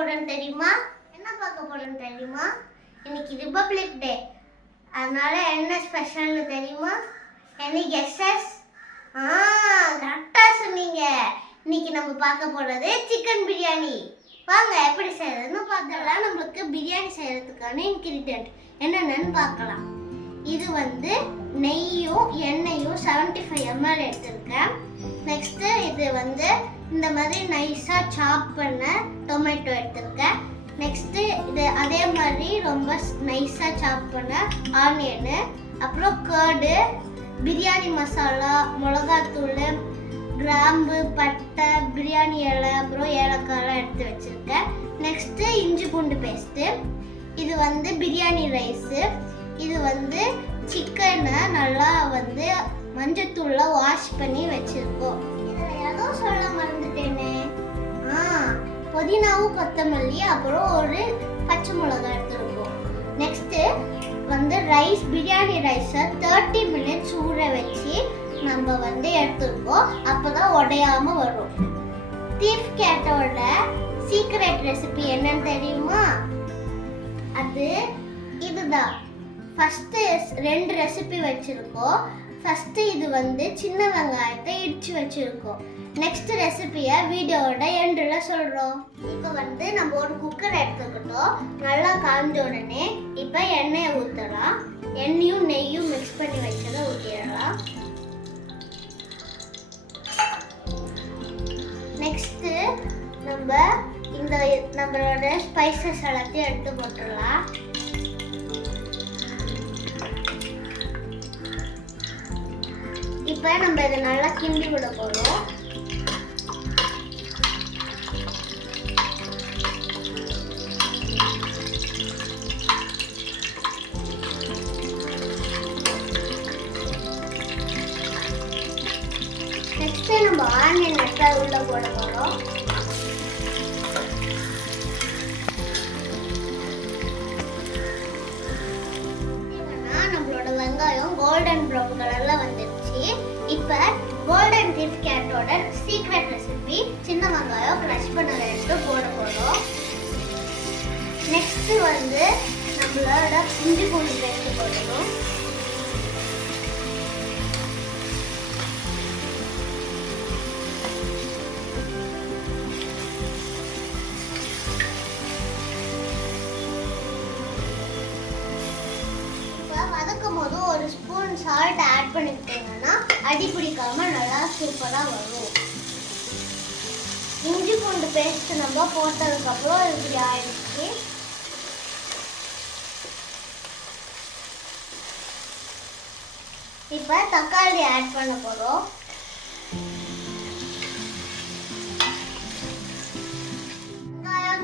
போறோம்னு தெரியுமா? என்ன பார்க்க போறோம்னு தெரியுமா? இன்னைக்கு ரிபப்ளிக் டே. அதனால என்ன ஸ்பெஷல்னு தெரியுமா? Any guesses? கரெக்டா சொன்னீங்க. இன்னைக்கு நம்ம பார்க்க போறது சிக்கன் பிரியாணி. வாங்க எப்படி செய்யறதுன்னு பார்க்கலாம். நம்மளுக்கு பிரியாணி செய்யறதுக்கான இன்கிரிடியன்ட் என்னென்னு பார்க்கலாம். இது நெய்யும் எண்ணெயும் 75 ml எடுத்திருக்கேன். நெக்ஸ்ட் இது இந்த மாதிரி நைஸா சாப் பண்ண டொமேட்டோ எடுத்திருக்கேன். நெக்ஸ்ட் இது அதே மாதிரி ரொம்ப நைஸா சாப் பண்ண ஆனியனு, அப்புறம் கர்டு, பிரியாணி மசாலா, மிளகாத்தூள், கிராம்பு, பட்டை, பிரியாணி இலை, அப்புறம் ஏலக்காய்லாம் எடுத்து வச்சிருக்கேன். நெக்ஸ்ட் இஞ்சி பூண்டு பேஸ்ட்டு, இது பிரியாணி ரைஸு, இது சிக்கனை நல்லா மஞ்சத்தூள்ல வாஷ் பண்ணி வச்சிருக்கோம். இதில் ஏதோ சொல்ல மறந்துட்டேனே. புதினாவும் கொத்தமல்லி, அப்புறம் ஒரு பச்சை மிளகாய் எடுத்துருக்கோம். நெக்ஸ்ட் ரைஸ், பிரியாணி ரைஸை 30 minutes ஊற வச்சு நம்ம எடுத்துருக்கோம். அப்போதான் உடையாம வரும். சீஃப் கேட்டோட சீக்ரெட் ரெசிபி என்னன்னு தெரியுமா? அது இதுதான். ஃபர்ஸ்ட் 2 ரெசிபி வச்சிருக்கோம். ஃபர்ஸ்ட் இது சின்ன வெங்காயத்தை இடிச்சு வச்சிருக்கோம். நெக்ஸ்ட் ரெசிபியை வீடியோவோட எண்டில் சொல்கிறோம். இப்போ நம்ம ஒரு குக்கர் எடுத்துக்கிட்டோம். நல்லா காய்ஞ்ச உடனே இப்போ எண்ணெயை ஊற்றலாம். எண்ணெயும் நெய்யும் மிக்ஸ் பண்ணி வச்சதை ஊற்றிடலாம். நெக்ஸ்ட்டு நம்மளோட ஸ்பைசஸ் எல்லாத்தையும் எடுத்து போட்டுடலாம். இப்போ நம்ம இதை நல்லா கிண்டி விட போகிறோம். நெக்ஸ்ட் நம்ம ஆனியன் எடுத்து உள்ள போட போகிறோம். நம்மளோட வெங்காயம் கோல்டன் ப்ரௌன் கலர்ல வந்துருச்சு. இப்போ கோல்டன் கிட் கேட்டோட சீக்ரெட் ரெசிபி சின்ன வெங்காயம் கிரஷ் பண்ணதை எடுத்து போட போகிறோம். நெக்ஸ்ட் நம்மளோட இஞ்சி பூண்டு பேஸ்ட் போடணும். வதக்கும் போது ஒரு ஸ்பூன் சால்ட் ஆட் பண்ணிக்கிட்டீங்கன்னா அடி பிடிக்காம நல்லா சூப்பராக வரும். இஞ்சி பூண்டு பேஸ்ட் நம்ம போட்டதுக்கப்புறம் இப்படி ஆயிடுச்சு. இப்போ தக்காளி ஆட் பண்ண போகிறோம்.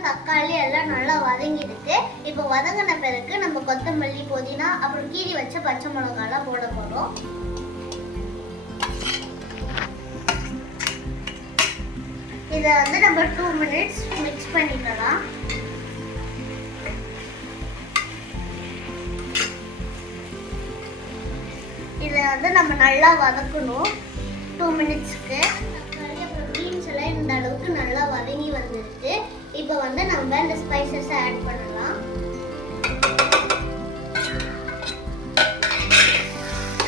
தக்காளி எல்லாம் நல்லா வதங்கிடுது. இப்போ வதங்கின பிறகு நம்ம கொத்தமல்லி, புதினா, அப்புறம் கீரி வச்ச பச்சை மிளகாலாம் போட போறோம். இதை நம்ம 2 minutes மிக்ஸ் பண்ணிக்கலாம். இதை நம்ம நல்லா வதக்கணும் 2 minutesக்கு. அப்புறம் பீன்ஸ் எல்லாம் இந்த அளவுக்கு நல்லா வதங்கி வந்துருக்கு. இப்போ நம்ம இந்த ஸ்பைசஸ் ஆட் பண்ணலாம்.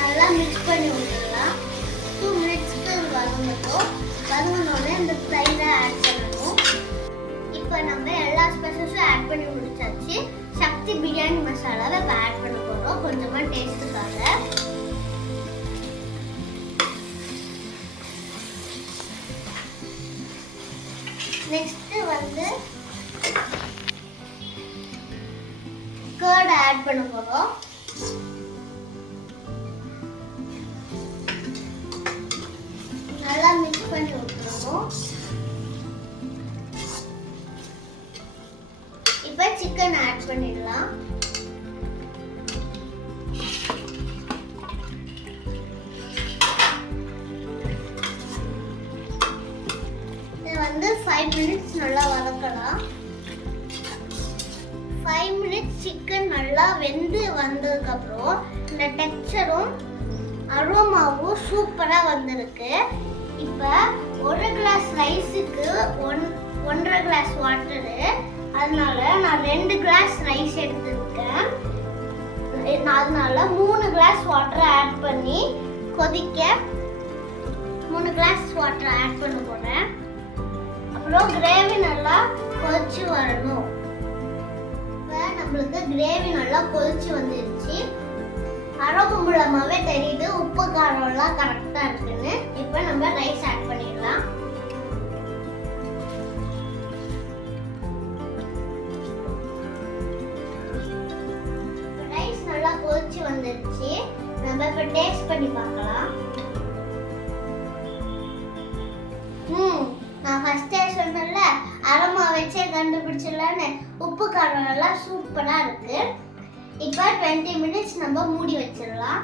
நல்லா மிக்ஸ் பண்ணி விட்டுடலாம். 2 minutesக்கு வதங்கட்டும். வதங்கினோடனே இந்த ஸ்பைஸை ஆட் பண்ணணும். இப்போ நம்ம எல்லா ஸ்பைசஸும் ஆட் பண்ணி முடிச்சாச்சு. சக்தி பிரியாணி மசாலாவை இப்போ ஆட் பண்ண போகிறோம் கொஞ்சமாக டேஸ்ட்டுக்காக. நெக்ஸ்ட் கர்ட் ஆட் பண்ண போறோம். நல்லா மிக்ஸ் பண்ணி விட்டுறோம். இப்போ சிக்கன் ஆட் பண்ணிடலாம். இது 5 minutes நல்லா வதக்கலாம். 5 minutes சிக்கன் நல்லா வெந்து வந்ததுக்கப்புறம் இந்த டெக்ஸ்சரும் அரோமாவும் சூப்பராக வந்திருக்கு. இப்போ 1 கிளாஸ் ரைஸுக்கு 1.5 கிளாஸ் வாட்டரு, அதனால நான் 2 கிளாஸ் ரைஸ் எடுத்துருக்கேன். அதனால 3 கிளாஸ் வாட்டர் ஆட் பண்ணி கொதிக்க 3 கிளாஸ் வாட்டர் ஆட் பண்ண போறேன். அப்புறம் கிரேவி நல்லா கொதிச்சு வரணும். இப்போ நம்மளுக்கு கிரேவி நல்லா கொதிச்சு வந்துருச்சு. அரவு மூலமாவே தெரியுது உப்பு காரம்லாம் கரெக்டா இருக்குன்னு. இப்போ நம்ம ரைஸ் ஆட் பண்ணிடலாம். ரைஸ் நல்லா கொதிச்சு வந்துருச்சு. நம்ம இப்போ டேஸ்ட் பண்ணி பார்க்கலாம். நான் ஃபர்ஸ்டே சொன்னேன்ல அரோமா வச்சே கண்டுபிடிச்சிடலான்னு. உப்பு காரம் எல்லாம் சூப்பரா இருக்கு. இப்போ 20 மினிட்ஸ் நம்ம மூடி வச்சிடலாம்.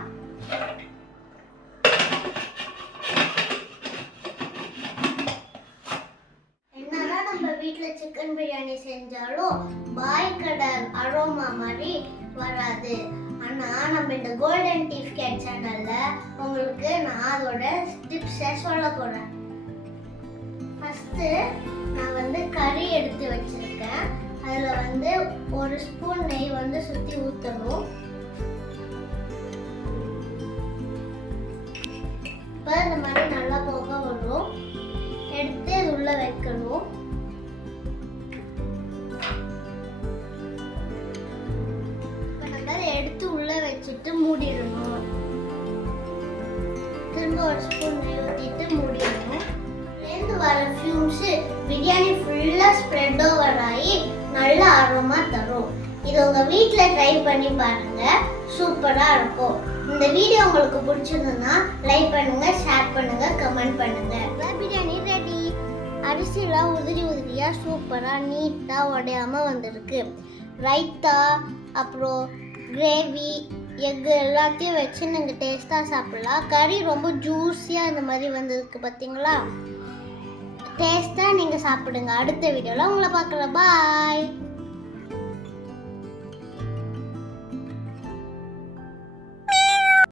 என்னதான் நம்ம வீட்ல சிக்கன் பிரியாணி செஞ்சாலும் பாய் கடை அரோமா மாதிரி வராது. ஆனா நம்ம இந்த கோல்டன் டீஃப் கேட் சேனல்ல உங்களுக்கு நான் அதோட டிப்ஸை சொல்ல போறேன். ஃபர்ஸ்ட் நான் கறி எடுத்து வச்சிருக்கேன். அதுல 1 ஸ்பூன் நெய் சுத்தி ஊத்தணும். இப்போ இந்த மாதிரி நல்லா புகை வரும். எடுத்து இது உள்ள வைக்கணும். இப்போ நம்ம எடுத்து உள்ள வச்சுட்டு மூடிடணும். திரும்ப 1 ஸ்பூன் நெய் ஊற்றிட்டு மூடிடணும். இதுலேருந்து வர ஃபியூம்ஸ் பிரியாணி ஃபுல்லா ஸ்ப்ரெட் ஓவர் ஆகி நல்ல அரோமா தரும். இது உங்க வீட்ல ட்ரை பண்ணி பாருங்க, சூப்பரா இருக்கும். இந்த வீடியோ உங்களுக்கு பிடிச்சிருந்ததுன்னா லைக் பண்ணுங்க, ஷேர் பண்ணுங்க, கமெண்ட் பண்ணுங்க. பிரியாணி ரெடி. அரிசிலாம் உதிரியா சூப்பரா நீட்டா உடையாம வந்திருக்கு. ரைத்தா அப்புறம் கிரேவி எக் எல்லாத்தையும் வச்சு நீங்கள் டேஸ்ட்டாக சாப்பிடலாம். கறி ரொம்ப ஜூஸியாக இந்த மாதிரி வந்திருக்கு பார்த்தீங்களா? டேஸ்ட்டாக நீங்கள் சாப்பிடுங்க. அடுத்த வீடியோவில் உங்களை பார்க்குறேன். பாய்.